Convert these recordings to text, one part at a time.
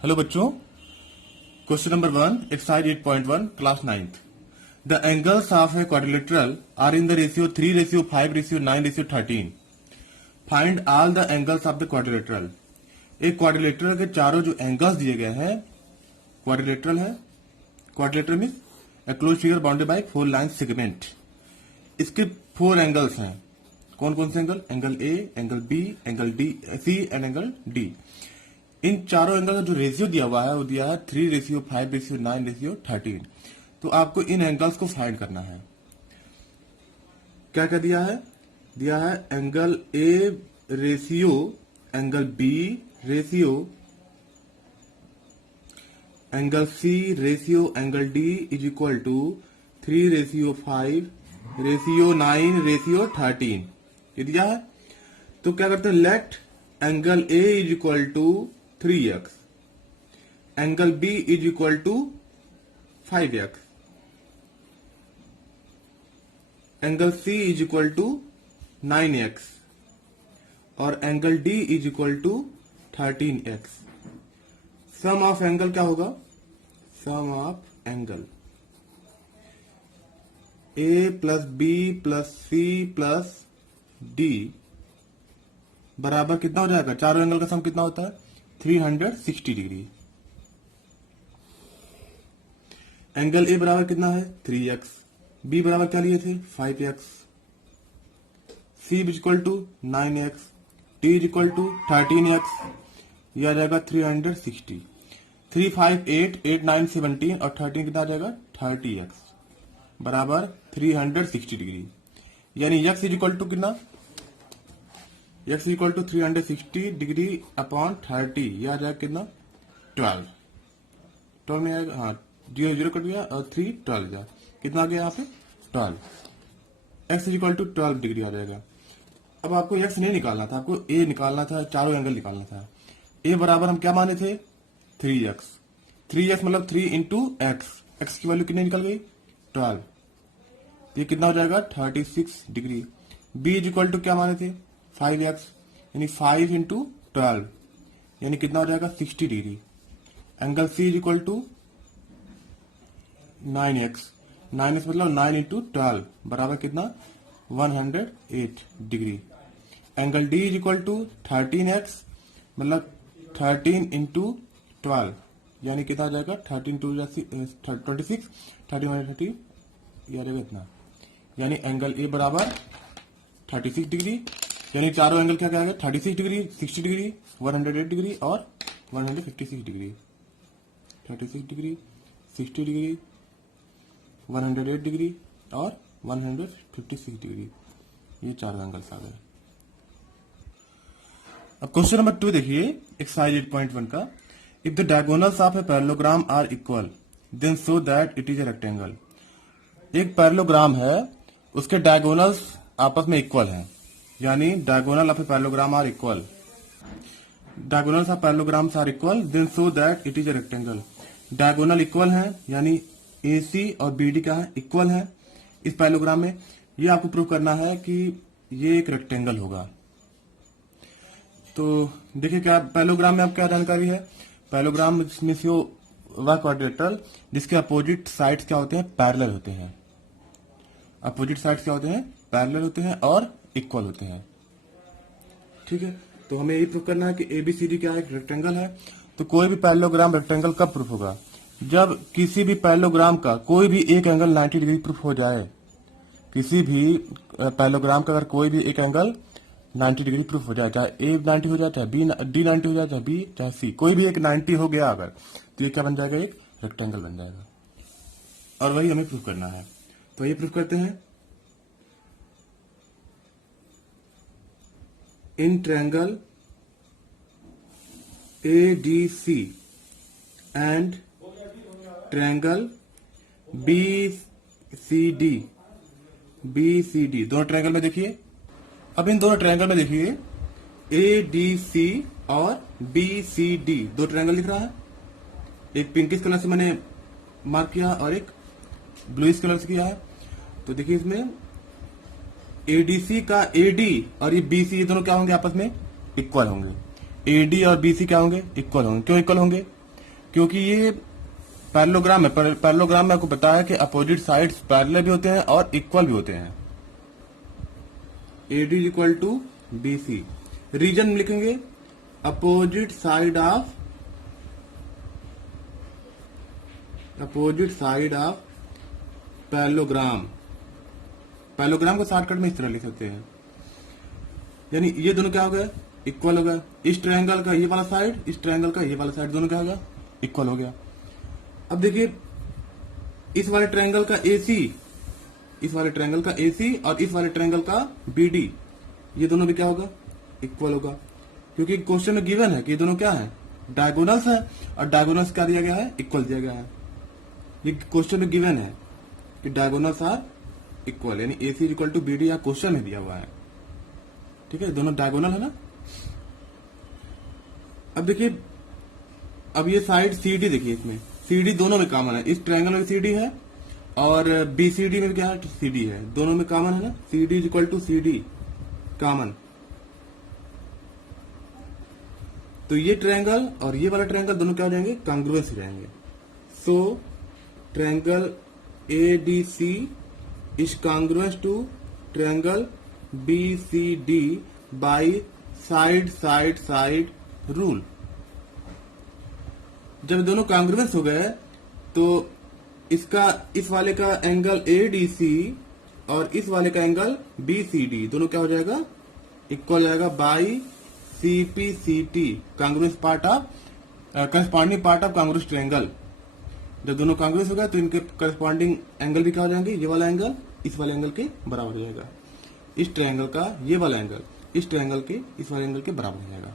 Hello बच्चों, question number 1, exercise 8.1, class 9th। The angles of a quadrilateral are in the ratio 3:5 ratio 9:13। Find all the angles of the quadrilateral. एक quadrilateral के चारों जो angles दिए गए हैं, quadrilateral है, quadrilateral means a close figure bounded by 4 line segment. इसके 4 angles हैं। कौन कौन से angle? Angle A, angle B, angle D C and angle D. इन चारों एंगल का जो रेशियो दिया हुआ है वो दिया है 3:5:9:13। तो आपको इन एंगल्स को फाइंड करना है। क्या क्या दिया है? दिया है angle A ratio angle B ratio angle C ratio angle D is equal to 3:5:9:13। ये दिया है। तो क्या करते हैं? Let angle A is equal to 3x, angle B is equal to 5x, angle C is equal to 9x और angle D is equal to 13x। Sum of angle क्या होगा? Sum of angle A plus B plus C plus D बराबर कितना हो जाएगा? चारों angle का सम कितना होता है? 360 डिग्री। एंगल ए बराबर कितना है? 3x, बी बराबर क्या लिए थे? 5x, C is equal to 9x, D is equal to 13x। यह आ जाएगा 360। 3, 5, 8, 8, 9, 17 और 13 कितना आ जाएगा? 30x बराबर 360 डिग्री। यानी x इज इक्वल टू कितना? x is equal to 360 degree upon 30। यह आ जाएगा कितना? 12। 12 में आएगा, हाँ 0 0 कट गया और 3 12 गया। कितना आ गया यहाँ पे? 12। x is equal to 12 degree आ जाएगा। अब आपको x नहीं निकालना था, आपको a निकालना था, चारों एंगल निकालना था। a बराबर हम क्या माने थे? 3x। 3x मतलब 3 इंटू एक्स। एक्स की वैल्यू कितनी निकल गई? 12। ये कितना हो जाएगा? 36 degree. b is equal to क्या माने थे? 5x, यानी 5 इंटू 12 यानी कितना हो जाएगा? 60 degree. Angle c is equal to 9x। 9x मतलब 9 इंटू 12 बराबर कितना? 108 degree. Angle d is equal to 13x मतलब 13 इंटू 12 यानी कितना हो जाएगा? 13 टू 26, 30 ये आ जाएगा इतना। यानी एंगल a बराबर 36 डिग्री। यानी चारों एंगल क्या क्या आएगा? 36 डिग्री, 60 डिग्री, 108 डिग्री और 156 डिग्री। 36 डिग्री, 60 डिग्री, 108 डिग्री और 156 डिग्री। ये चार एंगल्स आ गए। अब क्वेश्चन नंबर 2 देखिए, एक्सरसाइज 8.1 का। If the diagonals of a parallelogram are equal then show that it is a rectangle. एक पैरेललोग्राम है, उसके डायगोनल्स आपस में इक्वल हैं, यानी diagonal of a parallelogram are equal. Diagonals of parallelograms are equal then show that it is a rectangle. Diagonal equal है यानी AC और BD क्या है? इक्वल है इस पैरेललोग्राम में। ये आपको प्रूव करना है कि ये एक रेक्टेंगल होगा। तो देखिए क्या पैरेललोग्राम में अब क्या जानकारी है? पैरेललोग्राम में से वह क्वाड्रिलेटरल जिसके अपोजिट साइड्स क्या होते हैं? पैरेलल होते हैं। अपोजिट साइड्स क्या होते हैं? पैरेलल होते हैं और इक्वल होते हैं। ठीक है, तो हमें यही प्रूव करना है कि ABCD क्या है? एक रेक्टेंगल है। तो कोई भी पैरेललोग्राम रेक्टेंगल कब प्रूफ होगा? जब किसी भी पैरेललोग्राम का कोई भी एक एंगल 90 डिग्री प्रूफ हो जाए। किसी भी पैरेललोग्राम का अगर कोई भी एक एंगल 90 डिग्री प्रूफ हो जाए, चाहे A 90 हो जाए, चाहे D 90 हो जाए, चाहे B, चाहे C, कोई भी एक 90 हो गया अगर, तो ये क्या बन जाएगा? एक रेक्टेंगल बन जाएगा। और वही हमें प्रूफ करना है। तो ये प्रूफ करते हैं। In triangle ADC and triangle BCD दोनों ट्रायंगल में देखिए। अब इन दोनों ट्रायंगल में देखिए ADC और BCD दो ट्रायंगल लिख रहा है। एक पिंकिश कलर से मैंने मार्क किया और एक ब्लूइश कलर से किया है। तो देखिए इसमें ADC का AD और ये BC ये दोनों क्या होंगे? आपस में इक्वल होंगे। AD और BC क्या होंगे? इक्वल होंगे। क्यों इक्वल होंगे? क्योंकि ये पैरेललोग्राम है। पैरेललोग्राम में आपको पता है कि अपोजिट साइड्स पैरेलल भी होते हैं और इक्वल भी होते हैं। AD equal to BC। Reason में लिखेंगे opposite side of parallelogram. Parallelogram को शॉर्टकट में इस तरह लिख सकते हैं, यानी ये दोनों क्या हो गया, इक्वल हो गया। इस ट्रायंगल का ये वाला साइड, इस ट्रायंगल का ये वाला साइड, दोनों क्या हो गया, इक्वल हो गया। अब देखिए इस वाले ट्रायंगल का AC, इस वाले ट्रायंगल का AC और इस वाले ट्रायंगल का BD, ये दोनों भी क्या होगा, इक्वल होगा। क्योंकि क्वेश्चन में गिवन है कि ये दोनों क्या है, डायगोनल्स है, और डायगोनल्स क्या दिया गया है, इक्वल दिया गया है। ये क्वेश्चन में गिवन है कि डायगोनल्स आर इक्वल, यानी AC इक्वल टू BD या क्वेश्चन में दिया हुआ है। ठीक है, दोनों डायगोनल है ना। अब देखिए, अब ये साइड CD देखिए, इसमें CD दोनों में कॉमन है। इस ट्रायंगल में CD है और BCD में क्या है, CD है, दोनों में कॉमन है ना। CD equal to CD common. तो ये ट्रायंगल और ये वाला ट्रायंगल दोनों क्या हो जाएंगे, कॉन्ग्रुएंस हो जाएंगे। So triangle ADC is congruence to triangle BCD by side rule. जब दोनों कॉन्ग्रुएंस हो गए तो इसका, इस वाले का एंगल ADC और इस वाले का एंगल BCD दोनों क्या हो जाएगा, इक्वल जाएगा by CPCT, congruence part of corresponding part of congruence triangle. जब दोनों कॉन्ग्रुएंस हो गए तो इनके करस्पॉन्डिंग एंगल भी क्या हो जाएंगे, ये वाला एंगल इस वाले एंगल के बराबर हो जाएगा। इस ट्रायंगल का ये वाला एंगल इस ट्रायंगल के इस वाले एंगल के बराबर हो जाएगा।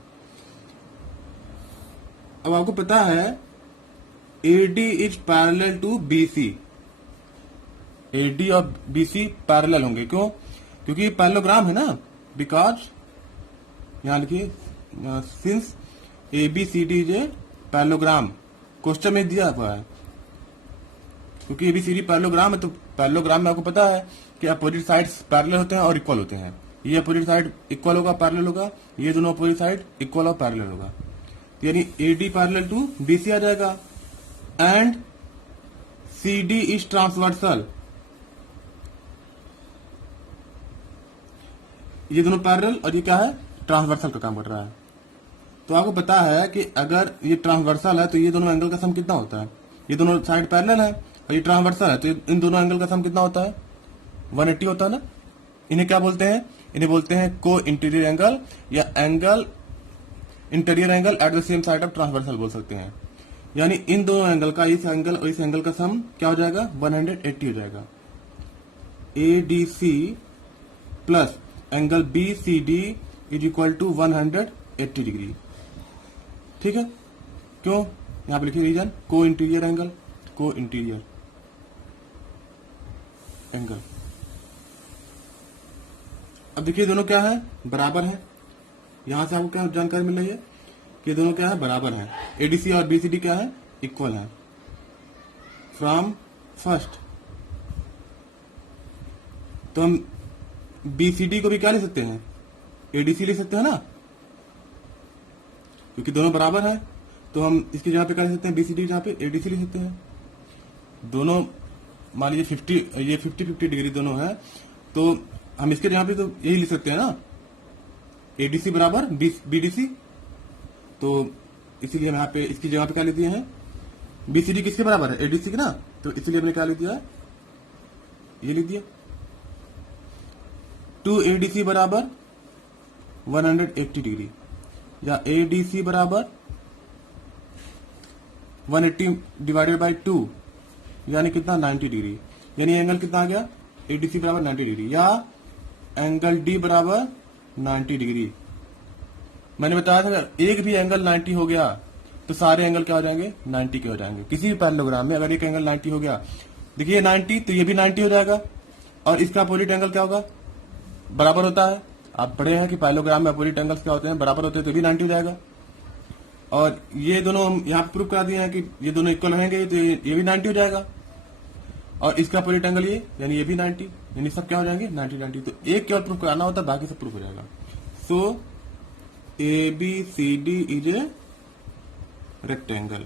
अब आपको पता है AD is parallel to BC। AD और BC पैरेलल होंगे, क्यों, क्योंकि ये पैरेललोग्राम है ना। बिकॉज यहां लिखिए since ABCD is a parallelogram, question में दिया हुआ है। क्योंकि ABCD पैरेललोग्राम है, तो पैरेललोग्राम में आपको पता है कि अपोजिट साइड्स पैरेलल होते हैं और इक्वल होते हैं। ये अपोजिट साइड इक्वल होगा, पैरेलल होगा, ये दोनों अपोजिट साइड इक्वल और पैरेलल होगा। तो यानी AD पैरेलल टू BC आ जाएगा। एंड CD इज ट्रांसवर्सल, ये दोनों पैरेलल और ये क्या है, ट्रांसवर्सल का काम कर रहा है। तो आपको पता है कि अगर ये ट्रांसवर्सल है तो ये दोनों एंगल का सम कितना होता है, ये दोनों साइड पैरेलल है और ये ट्रांसवर्सल है, तो इन दोनों एंगल का सम कितना होता है, 180 होता है ना। इन्हें क्या बोलते हैं, इन्हें बोलते हैं को इंटीरियर एंगल या angle interior angle at the same side of transversal बोल सकते हैं। यानी इन दोनों एंगल का, इस एंगल और इस एंगल का सम क्या हो जाएगा, 180 हो जाएगा। ADC plus angle BCD is equal to 180 degree. ठीक है, क्यों, यहां पे लिखिए reason, co interior angle, co interior angle. अब देखिए दोनों क्या है, बराबर है। यहां से आपको क्या जानकारी मिल रही है कि दोनों क्या है, बराबर है। ADC और BCD क्या है, इक्वल है। फ्रॉम फर्स्ट तो हम BCD को भी क्या ले सकते हैं, ADC ले सकते हैं ना, क्योंकि दोनों बराबर है। तो हम इसकी जगह पे क्या ले सकते हैं, BCD जहां पे ADC ले सकते हैं। दोनों मान लीजिए 50 डिग्री दोनों है, तो हम इसके जगह पे तो यही लिख सकते हैं ना, ADC बराबर BDC। तो इसीलिए हम यहाँ पे इसकी जगह पे क्या लिख दिए हैं, BCD किसके बराबर है, ADC के ना, तो इसलिए हमने क्या लिख दिया, ये लिख दिया 2 ADC बराबर 180 डिग्री, या ADC बराबर 180 डिवाइडेड बाई 2 यानी कितना, 90 डिग्री। यानी एंगल कितना आ गया, ADC बराबर 90 डिग्री, या एंगल D बराबर 90 डिग्री। मैंने बताया था अगर एक भी एंगल 90 हो गया तो सारे एंगल क्या हो जाएंगे, 90 के हो जाएंगे। किसी भी पैरेललोग्राम में अगर एक एंगल 90 हो गया, देखिए 90 तो ये भी 90 हो जाएगा, और इसका अपोजिट एंगल क्या होगा, बराबर होता है। आप पढ़े हैं कि पैरेललोग्राम में अपोजिट एंगल्स क्या होते हैं, बराबर होते हैं, तो भी 90 हो जाएगा। और ये दोनों हम यहाँ प्रूव करा दिए हैं कि ये दोनों इक्वल रहेंगे, तो ये भी 90 हो जाएगा। और इसका अपोजिट एंगल ये, यानी ये भी 90, यानी सब क्या हो जाएंगे, 90। तो एक केवल प्रूफ कराना होता है, बाकी सब प्रूफ हो जाएगा। सो ABCD इज ए रेक्टेंगल।